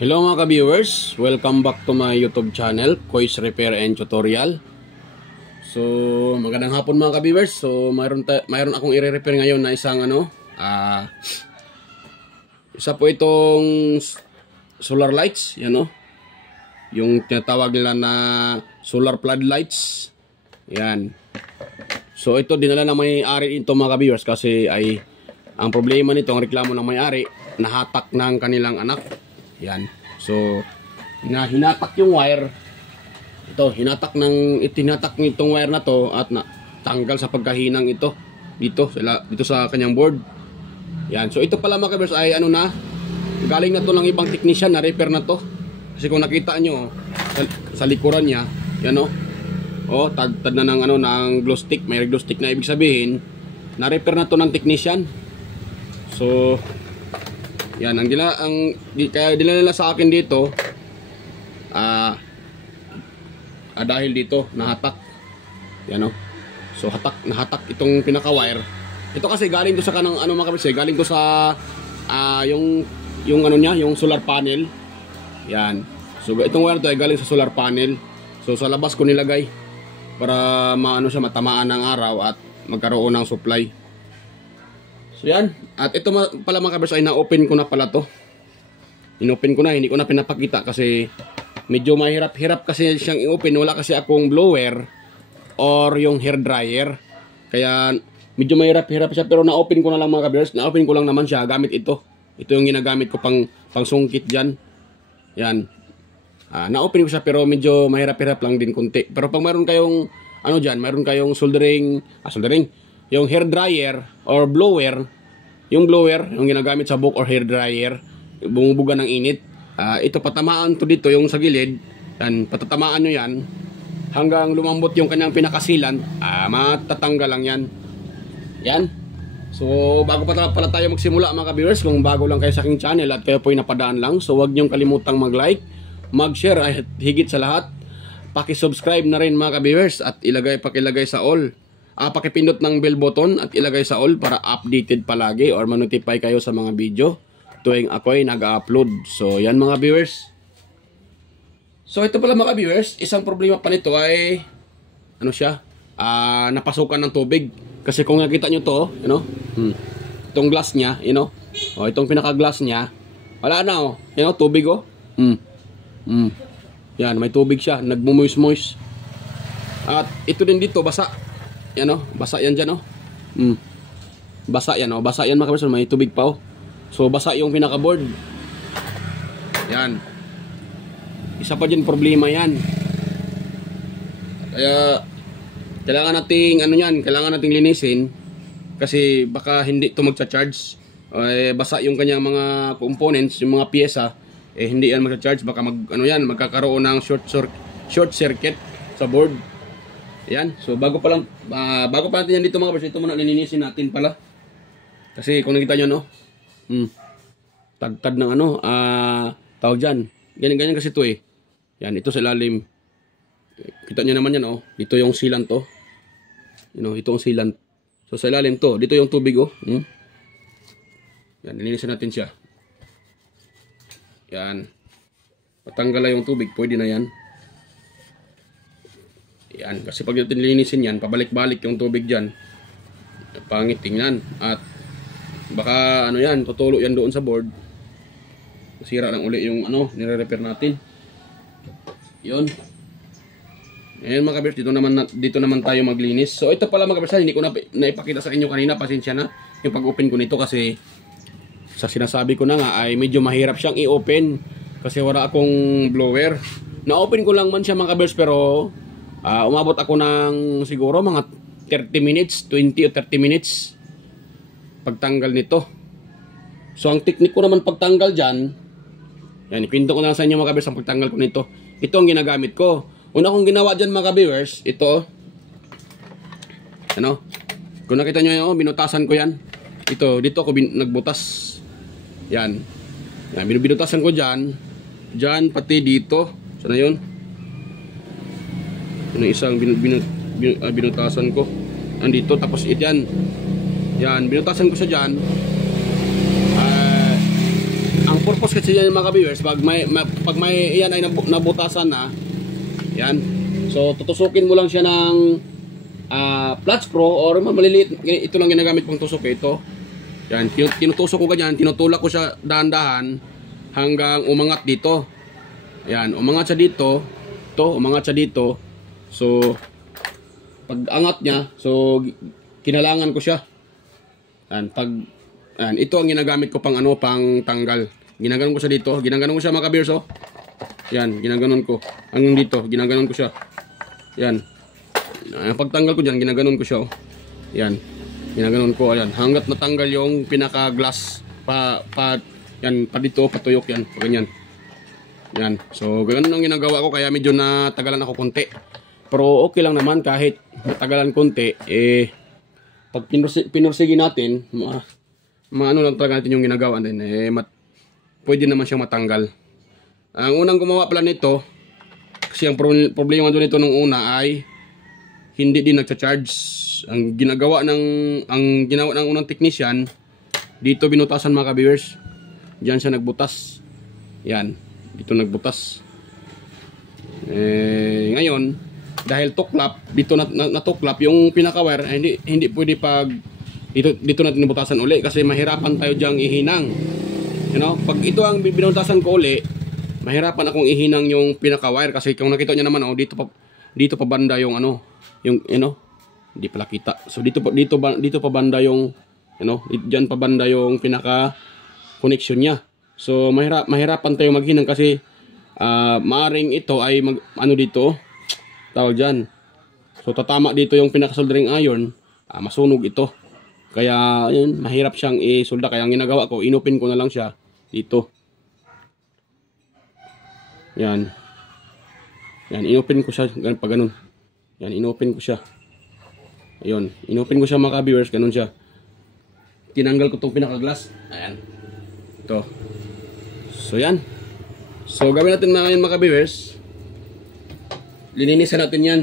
Hello mga ka-viewers, welcome back to my YouTube channel, Kois Repair and Tutorial. So, magandang hapon mga ka-viewers. So, mayroon akong i-repair ngayon na isang isa po itong solar lights, yan yung tinatawag nila na solar floodlights. Yan. So, ito dinala ng may-ari ito mga ka-viewers kasi ay ang problema nito, ang reklamo ng may-ari, nahatak ng kanilang anak. Yan. So, hinatak yung wire. Ito, itinatak nitong wire na to at tanggal sa pagkahinang ito dito sa kanyang board. Yan. So, ito pala mga kabers ay galing na to ng ibang technician na repair na to. Kasi kung nakita nyo sa likuran niya, yan tad na ng glow stick, may glow stick na ibig sabihin na-repair na to ng technician. So, yan, kaya dinala nila sa akin dito dahil dito nahatak. Yan So nahatak itong pinaka-wire. Ito kasi galing to sa kanang mga kabis, galing to sa yung yung solar panel. Yan. So itong wire to ay galing sa solar panel. So sa labas ko nilagay para matamaan ng araw at magkaroon ng supply. So yan, at ito pala mga kabers ay na-open ko na pala to. In-open ko na, hindi ko na pinapakita kasi medyo mahirap-hirap kasi siyang i-open. Wala kasi akong blower or yung hair dryer. Kaya medyo mahirap-hirap siya, pero na-open ko na lang mga kabers. Na-open ko lang naman siya gamit ito. Ito yung ginagamit ko pang sungkit dyan. Yan. Na-open ko siya pero medyo mahirap-hirap lang din kunti. Pero pag mayroon kayong mayroon kayong soldering, yung hair dryer or blower, yung ginagamit sa buhok or hair dryer, bumubuga ng init. Ito patamaan to dito, yung sa gilid, yan, patatamaan nyo yan, hanggang lumambot yung kanyang pinakasilan, matatanggal lang yan. Yan. So, bago pa pala tayo magsimula mga ka-viewers, kung bago lang kayo sa aking channel at kayo po'y napadaan lang, so huwag nyong kalimutang mag-like, mag-share, at higit sa lahat, paki-subscribe na rin mga ka-viewers at pakilagay sa all. Pakipindot ng bell button at ilagay sa all para updated palagi or ma-notify kayo sa mga video tuwing ako'y nag-upload. So, yan mga viewers. So, ito pala mga viewers, isang problema pa nito ay napasukan ng tubig. Kasi kung nakita nyo to, itong glass niya, itong pinaka-glass niya, wala na tubig Yan, may tubig siya, nagmumoist-moist. At ito din dito, basa. Yan basa yan dyan basa yan basa yan mga kabers, may tubig pa So basa yung pinaka board. Yan. Isa pa dyan problema yan. Kaya kailangan nating linisin kasi baka hindi ito magcha-charge. Basa yung kanyang mga components, yung mga pyesa, hindi yan magcha-charge, baka magkakaroon ng short circuit sa board. Yan. So bago pa natin yan dito mga kabers, ito muna lilinisin natin pala. Kasi kung nakita nyo tagtad ng tawag dyan. Ganyan kasi ito Yan, ito sa ilalim. Kita nyo naman yan Dito yung sealant ito yung sealant. So sa ilalim to, dito yung tubig Yan, lilinisin natin siya. Yan. Patanggal na yung tubig, pwede na yan. Yan, kasi pag natin linisin yan, pabalik-balik yung tubig dyan, pangit tingnan. At baka tutulo yan doon sa board. Masira lang uli yung nire-repair natin. Yun. Ayan mga kabers, dito naman tayo maglinis. So ito pala mga kabers, hindi ko na naipakita sa inyo kanina, pasensya na yung pag-open ko nito kasi sa sinasabi ko na nga ay medyo mahirap siyang i-open kasi wala akong blower. Na-open ko lang man siya mga kabers, pero umabot ako ng siguro mga 30 minutes, 20 o 30 minutes pagtanggal nito. So ang teknik ko naman pagtanggal dyan, yan, ikwento ko na lang sa inyo mga kabers ang pagtanggal ko nito. Ito ang ginagamit ko. Una kong ginawa dyan mga kabers, ito kung nakita nyo binutasan ko yan. Dito ako nagbutas. Yan, binutasan ko dyan pati dito. Sana yun isang binutasan ko andito, tapos yan binutasan ko siya dyan. Ang Ang purpose kasi yan mga viewers, pag may yan ay nabutasan na, yan. So tutusukin mo lang siya ng Flux Pro or maliliit, ito lang ginagamit pang tusok ito. Yan, tinutusok ko ganyan, tinutulak ko siya dahan-dahan hanggang umangat dito. Yan, umangat siya dito. Umangat siya dito. So pag angat niya, so kinalangan ko siya. Yan, ito ang ginagamit ko pang pang tanggal. Ginaganon ko siya dito, ginaganon ko siya mga ka-viewers, oh. Yan, ginaganon ko. Hanggang dito, ginaganon ko siya. Yan. Pagtanggal ko diyan, ginaganon ko siya, oh. Yan. Ginaganon ko, ayan. Hanggat natanggal yung pinaka-glass yan, pa dito, patuyok yan, ganyan. Yan. So, ganun ang ginagawa ko, kaya medyo natagalan ako konti. Pero okay lang naman kahit natagalan konti, pag pinursige natin, ano lang talaga natin yung ginagawa din, pwede naman siyang matanggal. Ang unang gumawa pala nito, kasi ang problema doon nito nung una ay hindi din nagcha-charge. Ang ginawa ng unang technician, dito binutasan mga ka-viewers. Diyan siya nagbutas. Yan, dito nagbutas. Ngayon, dahil tuklap, dito natuklap yung pinaka-wire, hindi pwede pag dito natin nabutasan uli kasi mahirapan tayo diyang ihinang. You know, pag ito ang binutasan ko uli, mahirapan akong ihinang yung pinaka-wire kasi kung nakita niyo naman, dito pa banda yung hindi pala kita. So dito pa banda yung diyan pa banda yung pinaka connection niya. So mahirapan tayo maghinang kasi maaring ito ay dito tawag diyan. So tatama dito yung pinaka soldering iron, masunog ito. Kaya yun, mahirap siyang isolda. Kaya ang ginagawa ko, inopen ko na lang siya dito. Yan. Yan, inopen ko siya pag ganun. Yan, inopen ko siya. Ayun, inopen ko siya mga ka-viewers, ganun siya. Tinanggal ko tong pinaka-glass. Ayan. Ito. So yan. So gawin natin na ngayon mga ka-viewers. Lininisan natin yan.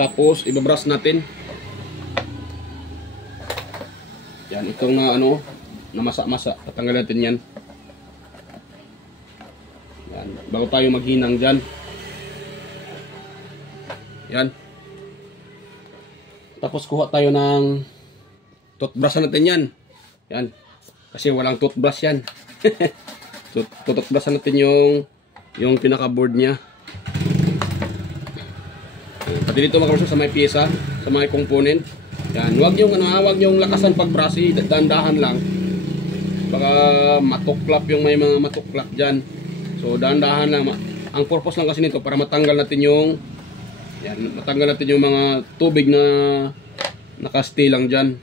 Tapos ibabrush natin. Yan, itong na masa-masa. Tatanggal natin yan. Yan, bago tayo maghinang dyan. Yan. Tapos kuha tayo ng toothbrush natin yan. Yan. Kasi walang toothbrush yan. Tututbrush natin yung pinaka-board niya. Pati dito mga sa may pyesa, sa may component. Yan, wag yung lakasan pag-brush, dahan-dahan lang. Baka matuklap yung may mga matuklap diyan. So dahan-dahan lang. Ang purpose lang kasi nito para matanggal natin yung mga tubig na naka-stay lang diyan.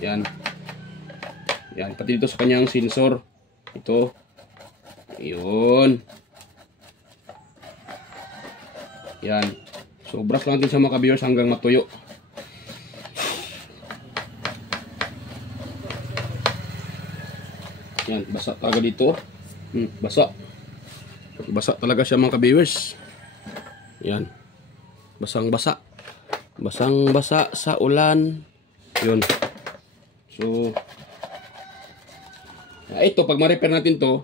Yan. Yan, pati dito sa kanyang sensor. Ito. Ayun. Yan. So brush lang natin sa mga ka-viewers hanggang matuyo. Yan, basa talaga dito. Basa. Basa talaga siya mga ka-viewers. Yan. Basang-basa. Basang-basa sa ulan. Yun. So, ito, pag ma-repair natin to,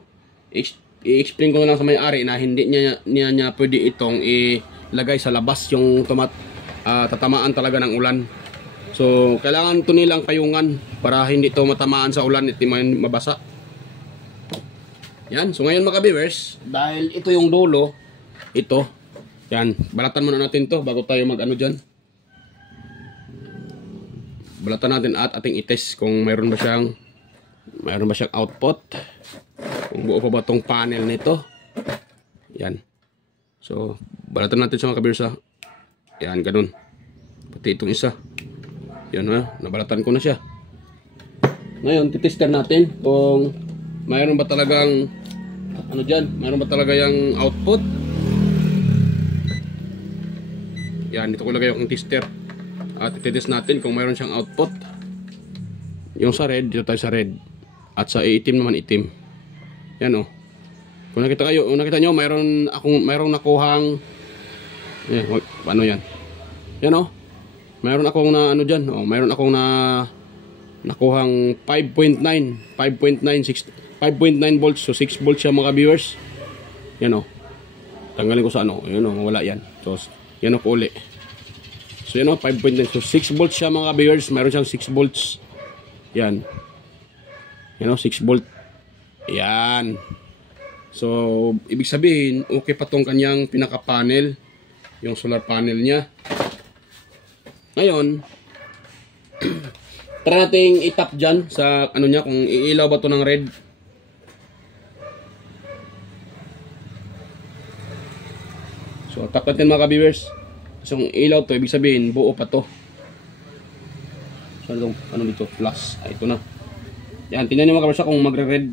i-explain ko na lang sa may-ari na hindi niya pwede itong ilagay sa labas yung tatamaan talaga ng ulan. So, kailangan ito nilang payungan para hindi ito matamaan sa ulan at mabasa. Yan. So, ngayon mga viewers, dahil ito yung dulo, ito, yan, balatan muna natin to bago tayo mag-ano dyan. Balatan natin at ating itest kung mayroon ba siyang output. Kung buo pa ba itong panel nito. Yan. So, balatan natin sa mga ka-viewers, ha. Yan, ganun. Pati itong isa. Yan, ha. Nabalatan ko na siya. Ngayon, titester natin kung mayroon ba talagang mayroon ba talaga yung output. Yan, dito ko lagay yung tester. At ititest natin kung mayroon siyang output. Yung sa red, dito tayo sa red. At sa itim naman itim. Yan, oh. Kung nakita nyo, mayroong nakuhang paano yan? Yan, oh. Mayroon akong mayroon akong nakuhang 5.9 5.9 volts. So 6 volts siya mga viewers. Yan o. Tanggalin ko sa ano. Yan o, wala yan. So yan o po uli. So yan o, 5.9. So 6 volts siya mga viewers. Mayroon siyang 6 volts. Yan. Yan o, 6 volt. Yan. So ibig sabihin, okay pa tong kanyang pinaka-panel. Yung solar panel niya. Ngayon, tara nating itap dyan sa ano niya, kung iilaw ba to ng red. So tap natin mga ka-viewers. So kung ilaw to, ibig sabihin buo pa to. So ano dito, plus. Ito na. Yan, tingnan niyo mga ka-viewers kung magre-red.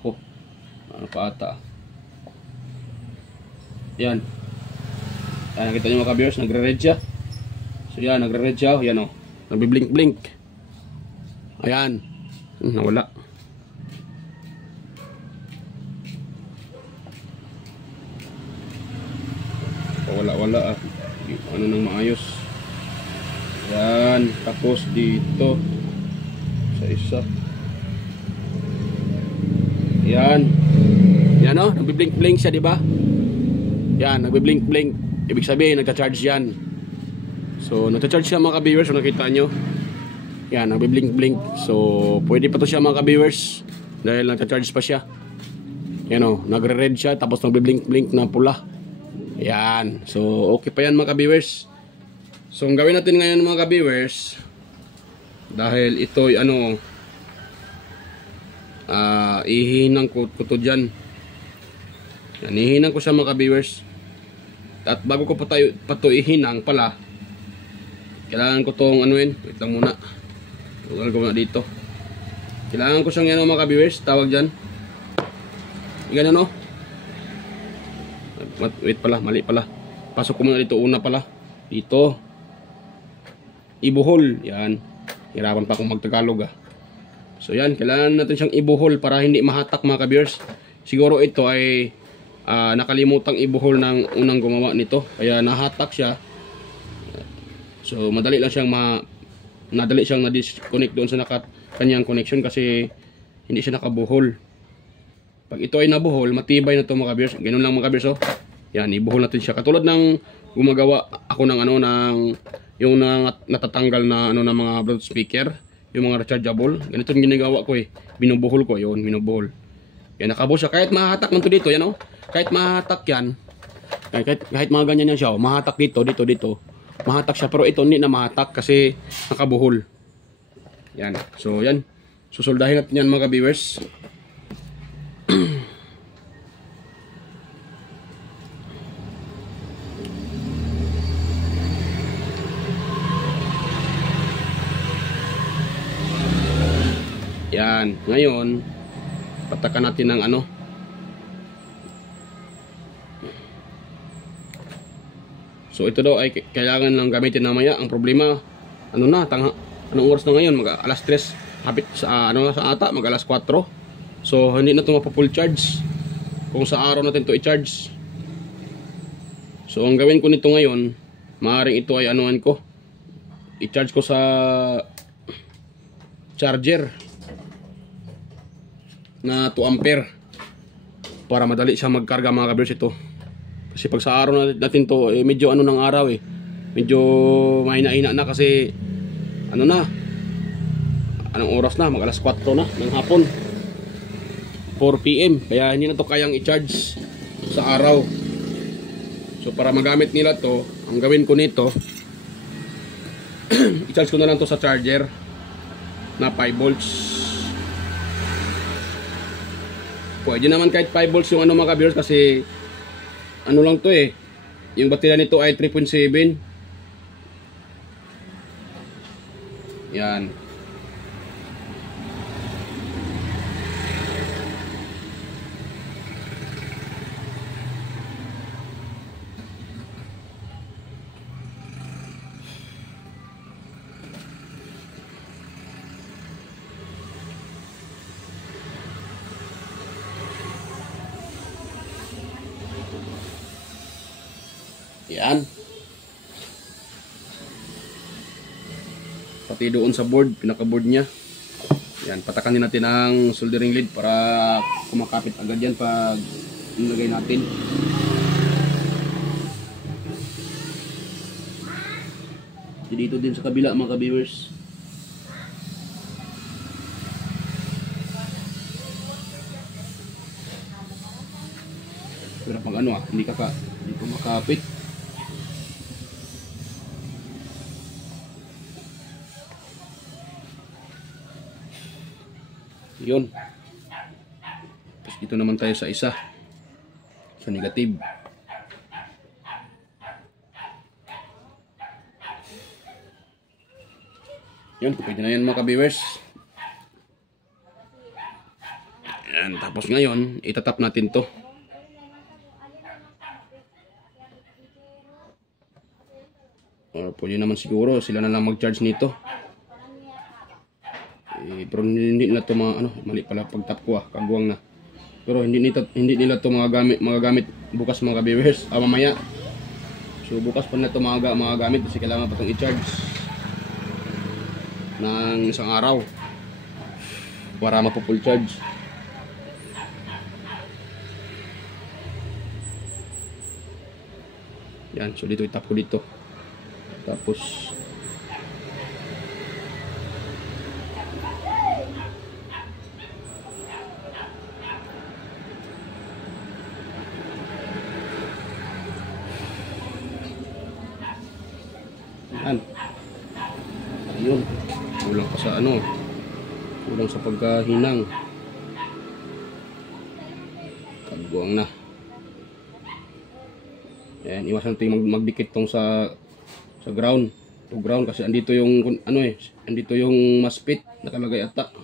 Ako, ano pa ata. Yan. Yan, nakita niyo mga ka-viewers, nagre-red siya. So yan, nagre-red siya. Yan o, nagbi-blink-blink. Ayan, nawala. Wala ano nang maayos. Yan, tapos dito sa isa. Yan. Yan o, nagbi-blink-blink siya, di ba? Yan, nagbi-blink-blink. Ibig sabihin, nagcha-charge yan. So, nagcha-charge siya mga ka-viewers. So, nakita nyo. Yan, nagbi-blink-blink. So, pwede pa to siya mga ka-viewers. Dahil nagcha-charge pa siya. Yan o, nagre-red siya. Tapos nagbi-blink-blink na pula. Yan. So, okay pa yan mga ka-viewers. So, ang gawin natin ngayon mga ka-viewers, dahil ito'y ano, ihinang ko to dyan. Yan, ihinang ko siya mga ka-viewers. At bago ko pa to ihinang pala, kailangan ko tong anuin. Wait lang muna. Huwag ko na dito. Kailangan ko siyang yan mga ka-viewers. Tawag dyan. Ganyan o. Wait pala, mali pala. Pasok ko muna dito una pala. Dito. Ibuhol. Yan. Hirapan pa akong magtagalog ah. So yan, kailangan natin siyang ibuhol para hindi mahatak mga ka-viewers. Siguro ito ay nakalimutang ibuhol ng unang gumawa nito. Kaya nahatak siya. So madali lang siyang nadali siyang na-disconnect doon sa kanyang connection kasi hindi siya nakabuhol. Pag ito ay nabuhol, matibay na to mga ka-viewers. Ganun lang mga ka-viewers oh. Yan, ibuhol natin siya. Katulad ng gumagawa ako ng ano ng yung natatanggal na ano ng mga Bluetooth speaker, yung mga rechargeable. Ganito yung ginagawa ko eh. Binubuhol ko, yun, binubuhol. Yan, nakabuhol siya. Kahit mahatak man to dito, yan oh. Kahit mahatak yan. Kahit mga ganyan yan siya, oh. Mahatak dito. Mahatak siya, pero ito hindi na mahatak kasi nakabuhol. Yan. So, yan. Susoldahin natin yan mga ka-viewers. Yan. Ngayon, patakan natin ng ano. So, ito daw ay kailangan lang gamitin namaya. Ang problema, ano na, anong oras na ngayon? Alas 3. Hapit sa, sa ata, alas 4. So, hindi na ito mapapull charge. Kung sa araw natin ito i-charge. So, ang gawin ko nito ngayon, maaaring ito ay anuan ko. I-charge ko sa charger na 2 ampere para madali siya magkarga mga ka-viewers ito. Kasi pag sa araw natin to medyo ano ng araw eh. Medyo mahina-hina na kasi ano na. Anong oras na? Alas 4 na ng hapon. 4 PM. Kaya hindi na to kayang i-charge sa araw. So para magamit nila to, ang gawin ko nito i-charge ko na lang to sa charger na 5 volts. Pwede naman kahit 5 volts yung ano mga ka-viewers kasi ano lang to eh. Yung baterya nito ay 3.7. Yan. Yan. Pati doon sa board, pinaka-board niya. Yan, patakanin natin ang soldering lead para kumakapit agad yan pag nilagay natin. Dito din sa kabila mga ka-viewers. Pero pag ano hindi ko makapit. Yun. Tapos dito naman tayo sa isa. Sa negative. Yun, pwede na yan mga ka-viewers. Yan, tapos ngayon, itatap natin to. Or pwede naman siguro, sila na lang mag-charge nito. Pero hindi nila to mali pala pag-tap ko kaguwang na. Pero hindi nila to mga gamit bukas mga ka-viewers, mamaya. So bukas pa na to mga gamit kasi kailangan pa itong i-charge ng isang araw para mapo-full charge. Yan, so dito itap ko dito. Tapos yan. Ayun. Kulang pa sa kulang sa pagkahinang. Kaguang na. Ayan, iwasan natin magdikit tong sa ground. To ground kasi andito yung andito yung MOSFET nakalagay ata.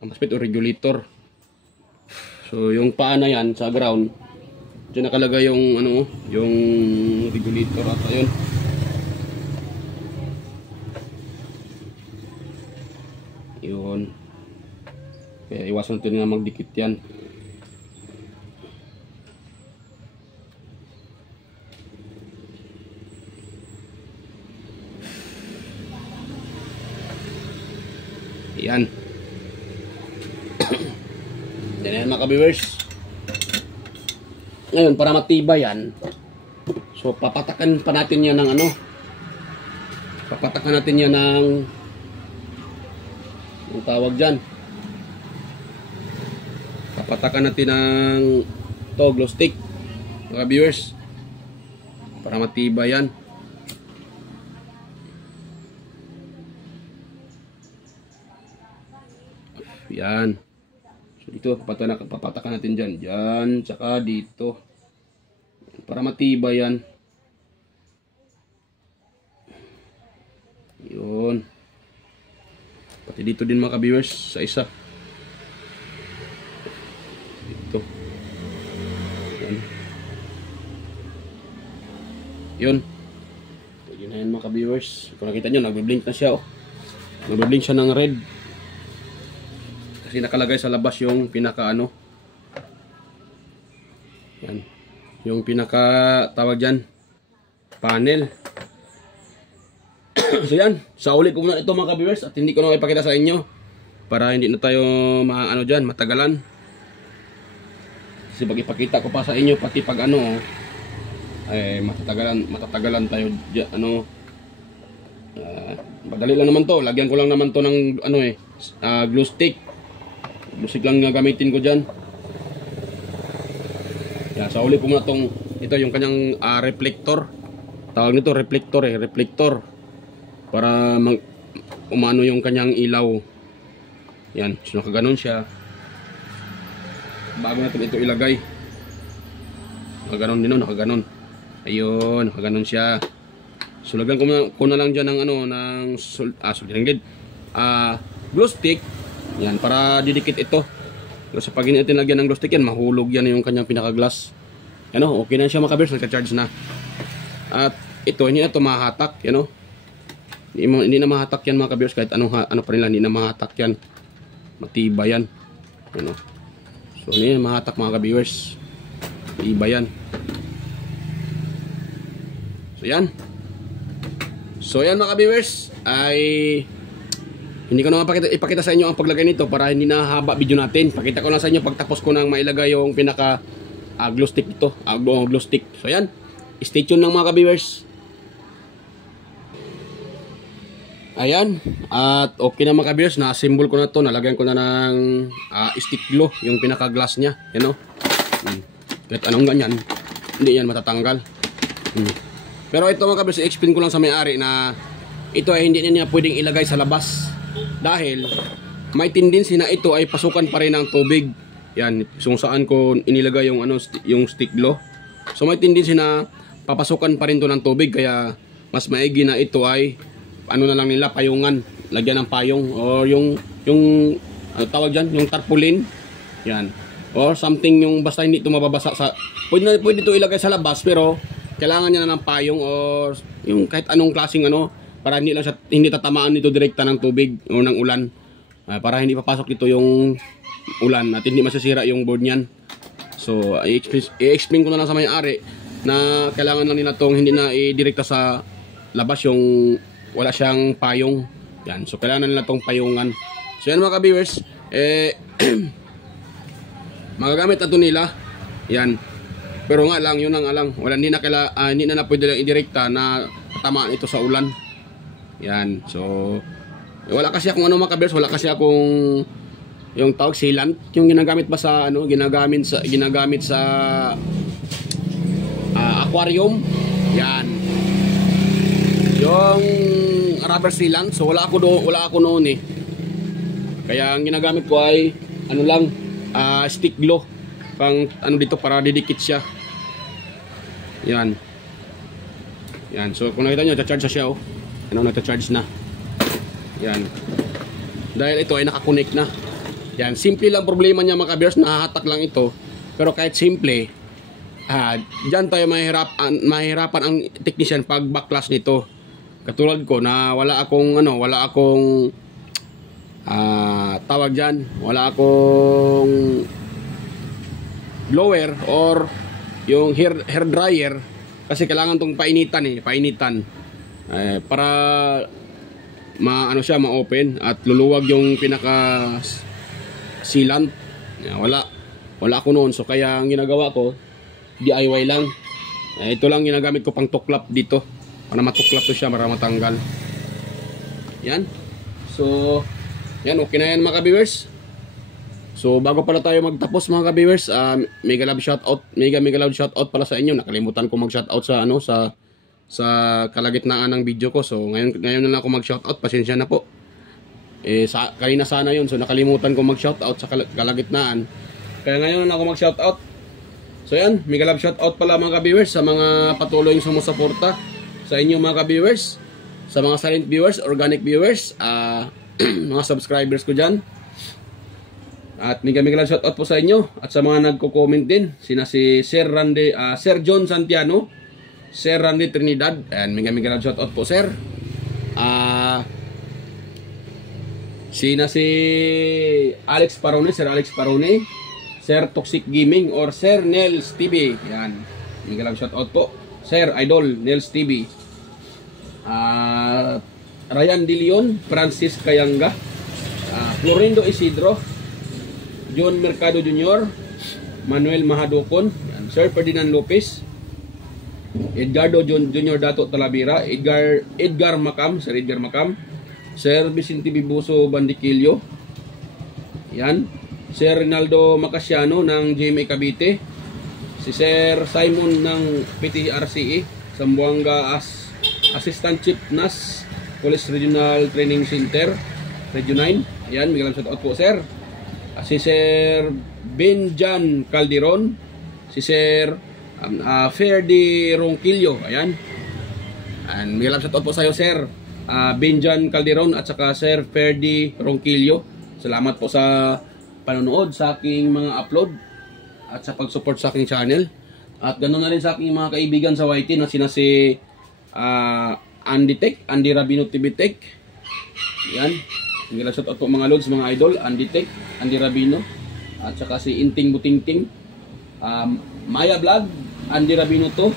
Ang MOSFET o regulator. So yung paa na yan sa ground, diyan nakalagay yung yung regulator ata yun. Yun. Kaya iwasan natin nga magdikit yan. Yan. Yan mga ka-viewers. Ngayon, para matibay yan, so papatakan pa natin yan ng papatakan natin yan ng ang tawag dyan. Papatakan natin ng glow stick mga viewers para matibay yan. Yan. So dito papatakan natin dyan, tsaka dito para matibay yan. Yun. Pati dito din mga ka-viewers sa isa. Dito. Yan. Yun. Pwede na yan mga ka-viewers. Kung nakita nyo, nagbe-blink na siya. Nagbe-blink siya ng red. Kasi nakalagay sa labas yung pinaka yan. Yung pinaka tawag dyan, panel. So yan, sa ulit ko muna ito mga ka-viewers at hindi ko na ipakita sa inyo para hindi na tayo dyan, matagalan. Kasi pag ipakita ko pa sa inyo pati pag matatagalan tayo dyan, madali lang naman to. Lagyan ko lang naman to ng glue stick. Glue stick lang gagamitin ko dyan. Yan, sa ulit ko muna ito yung kanyang reflector. Tawag nito reflector. Para umano yung kanyang ilaw. Yan, so nakaganon siya. Bago natin ito ilagay. Nakaganon din, nakaganon. Ayun, nakaganon siya. So lagyan ko na lang dyan ng soldering lead. Glue stick. Yan, para didikit ito. Kasi pag hindi natin lagyan ng glue stick yan, mahulog yan yung kanyang pinaka-glass. Yan okay na siya mga ka-viewers, nagka-charge na. At ito, hindi na ito mahatak, hindi na mahatak yan mga ka-viewers, kahit ano pa nila, hindi na mahatak yan. Matibay yan. So hindi na mahatak mga ka-viewers. Matibay yan. So yan mga ka-viewers, ay Hindi ko na ipakita sa inyo ang paglagay nito para hindi na haba video natin. Pakita ko lang sa inyo pagtapos ko nang mailagay yung pinaka glue stick ito. Glue stick. So yan. Stay tuned ng mga ka-viewers. Ayan. At okay na mga ka-viewers. Na-assemble ko na to. Nalagyan ko na ng stick glue. Yung pinaka glass niya. Yan o. Kahit anong ganyan. Hindi yan matatanggal. Pero ito mga ka-viewers, i-explain ko lang sa may-ari na ito ay hindi niya pwedeng ilagay sa labas. Dahil may tendency na ito ay pasukan pa rin ng tubig. Yan, kung saan ko inilagay yung yung stick glue. So may tendency na papasukan pa rin to ng tubig, kaya mas maigi na ito ay na lang nila, payungan. Lagyan ng payong or yung tawag diyan, yung tarpaulin. Yan. Or something yung basta hindi ito mababasa sa pwede ito ilagay sa labas, pero kailangan niya na ng payong or yung kahit anong klaseng para hindi lang hindi tatamaan nito direkta ng tubig o ng ulan, para hindi papasok dito yung ulan at hindi masisira yung board niyan. So i-explain ko na lang sa may-ari na kailangan lang nila tong hindi na direkta sa labas, yung wala siyang payong. Yan, so kailangan nila tong payungan. So yan mga ka-viewers, magagamit na to nila. Yan, pero nga lang, yun ang alang, wala, hindi na pwede lang idirekta na tamaan ito sa ulan. Yan, so wala kasi akong mga ka-viewers, wala kasi akong yung tawag sealant, yung ginagamit ba sa ginagamit sa aquarium. Yan, yung rubber sealant. So wala ako noon eh. Kaya ang ginagamit ko ay stick glue pang dito para didikit siya. Yan. Yan, so kung nakita nyo, charge siya oh. Nagta-charge na. Yan. Dahil ito ay nakakonect na. Yan, simple lang problema niya mga ka-viewers, nahahatak lang ito. Pero kahit simple, diyan tayo mahirapan ang technician pag backlash nito. Katulad ko na wala akong tawag diyan, wala akong blower or yung hair dryer kasi kailangan tong painitan para ma-open at luluwag yung pinaka sealant. Wala ako noon, so kaya ang ginagawa ko DIY lang. Ito lang ginagamit ko pang tuklap dito para matuklap to siya, para matanggal. Yan. So yan, okay na yan mga ka-viewers. So bago pala tayo magtapos mga ka-viewers, mega love shoutout pala sa inyo. Nakalimutan ko mag-shoutout sa kalagitnaan ng video ko. So ngayon na lang ako mag-shoutout, pasensya na po. Kanina sana yun, so nakalimutan ko mag-shoutout sa kalagitnaan. Kaya ngayon na ako mag-shoutout. So yan, mega love shoutout pala mga ka-viewers sa mga patuloy yung sumusuporta sa inyo mga ka-viewers, sa mga silent viewers, organic viewers, mga subscribers ko dyan. At mega love shoutout po sa inyo at sa mga nagko-comment din, si Sir John Santiano, Sir Randy Trinidad, and mega love shoutout po sir. Si Alex Parone, Sir Alex Parone, Sir Toxic Gaming or Sir Nels TV. Yan, mega love shoutout po Sir Idol Nels TV. Ryan De Leon, Francis Kayanga, Florindo Isidro, John Mercado Jr., Manuel Mahadokon, Sir Ferdinand Lopez, Edgardo Jr. Dato Talavera, Edgar Macam, Sir Edgar Macam, Sir Vicente Bibuso Bandiquillo, yan, Sir Rinaldo Macasiano ng GMA Cavite, si Sir Simon ng PTRCE, Zamboanga Assistant Chief NAS, Police Regional Training Center, Region 9, yan, mega shoutout po sir. Si Sir Benjan Calderon, si Sir Ferdi Ronquillo, ayan. And may shoutout po sa iyo Sir Benjan Calderon at saka Sir Ferdi Ronquillo. Salamat po sa panonood sa aking mga upload at sa pag-support sa aking channel. At ganoon na rin sa aking mga kaibigan sa YT na sina si Andy Rabino TV Tech. Yan. May shoutout po mga lods, mga idol, Andy Tech, Andy Rabino, at saka si Inting Butingting, Maya Vlog, Andy Rabino to,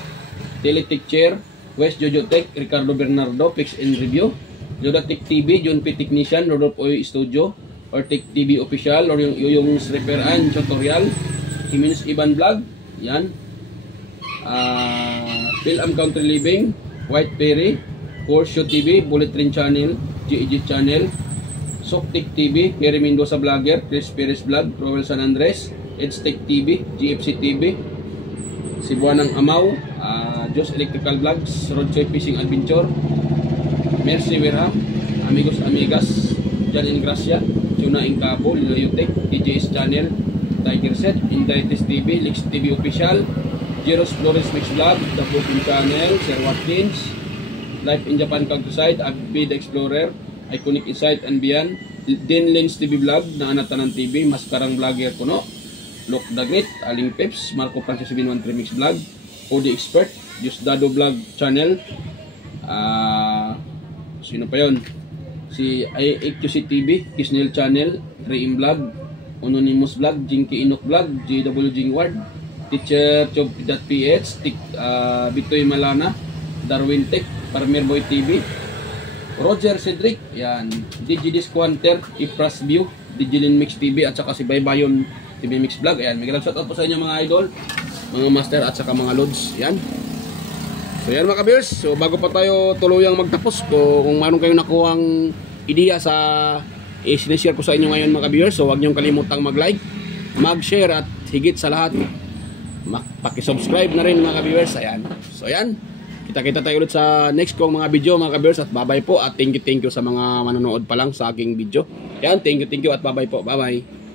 Teletech Chair, West Jojo Tech, Ricardo Bernardo, Fix and Review, Yoda Tech TV, John P. Technician, Rodolfo Oy Studio, or Tech TV Official, or yung Repair Tutorial, Jimenez Iban Vlog, yan. Phil Am Country Living, White Perry, Porsche TV, Bullet Train Channel, GEG Channel, Soktik TV, Perry Mendoza Vlogger, Chris Perez Vlog, Roel San Andres, Edstech TV, GFC TV, Cebuanang Amaw, Jos Electrical Vlogs, Rodchoy Fishing Adventure, Mercy Wirham, Amigos Amigas, Jan Ingracia, Tuna Incabo, Liloyotech, DJS Channel, Tiger Set, Indaitis TV, Lix TV Official, Jeros Flores Mix Vlog, The Booking Channel, Sir Watkins, Life in Japan Countryside, Abby the Explorer, Iconic Insight and Beyond, Din Lens TV Vlog, Naanatanan TV, Maskarang Vlogger Kuno, Look Dagnit, Aling Peps, Marco Francis 713 Mix Vlog, OD Expert, Diosdado Vlog Channel, sino pa yun? Si IAQC TV, Kisnel Channel, Reim Vlog, Anonymous Vlog, Jinky Inok Vlog, JW Jingward, Teacher Chob.ph, Bitoy Malana, Darwin Tech, Farmer Boy TV, Roger Cedric, yan, Digidis Quanter, Ipras View, Digilin Mix TV, at saka si Baybayon TV Mix Vlog. Ayan, may shoutout po sa inyo mga idol, mga master at saka mga lods. Yan. So yan mga ka-viewers, so bago pa tayo tuluyang magtapos, kung mayroon kayong nakuhang ideya sa sinishare ko sa inyo ngayon mga ka-viewers, so huwag niyong kalimutang mag-like, mag-share, at higit sa lahat pakisubscribe na rin mga ka-viewers. Ayan. So ayan, kita-kita tayo ulit sa next kong mga video mga ka-viewers, at bye-bye po, at thank you sa mga manonood pa lang sa aking video. Ayan, thank you at bye-bye po. Bye-bye.